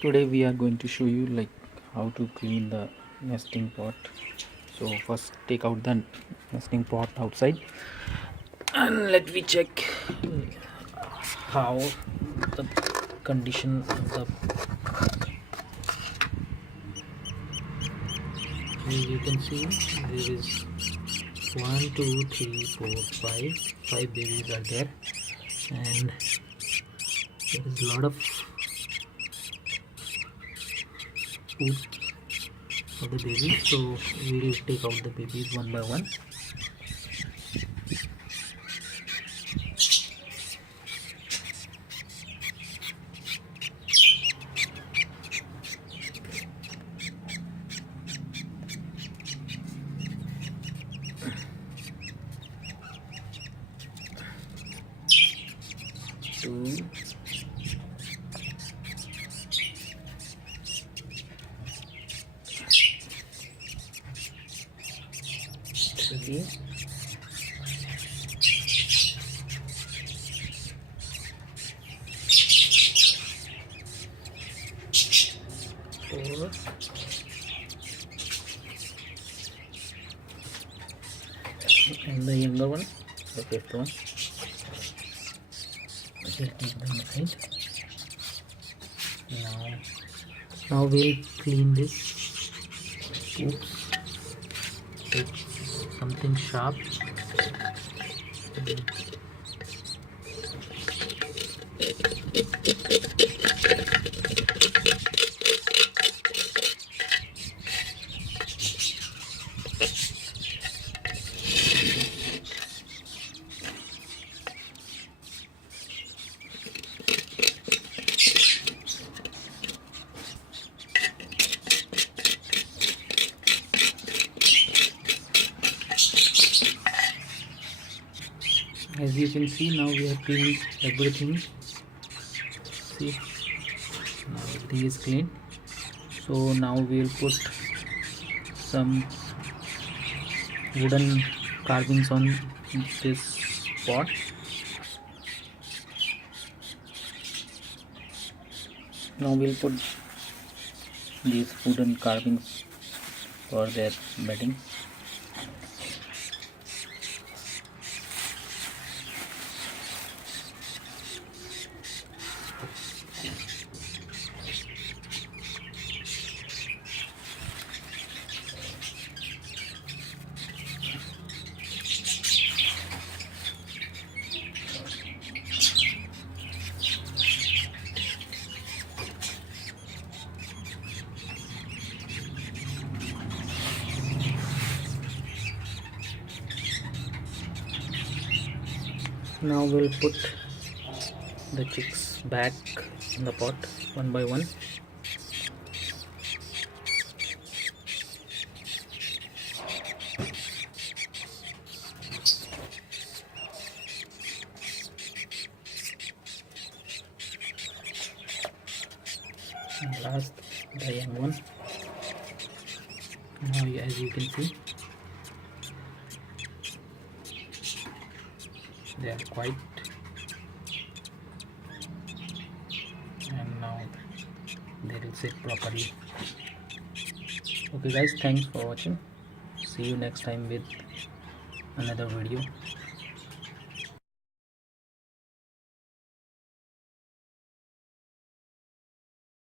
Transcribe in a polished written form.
Today we are going to show you how to clean the nesting pot. So first take out the nesting pot outside and let me check how the condition of the. As you can see, there is 1 2 3 4 5 babies are there, and there is a lot of food for the babies. So we will take out the babies one by one. Two, three, four, and the younger one, the fifth one. We'll keep them aside. Now we'll clean this. Oops, it's something sharp. As you can see, now we have cleaned everything. See, now everything is clean. So now we will put some wooden carvings on this pot. Now we'll put these wooden carvings for their bedding. Now we'll put the chicks back in the pot one by one. And last, the young one. Now, as you can see, they are quiet, and now they will sit properly. Okay guys, thanks for watching. See you next time with another video.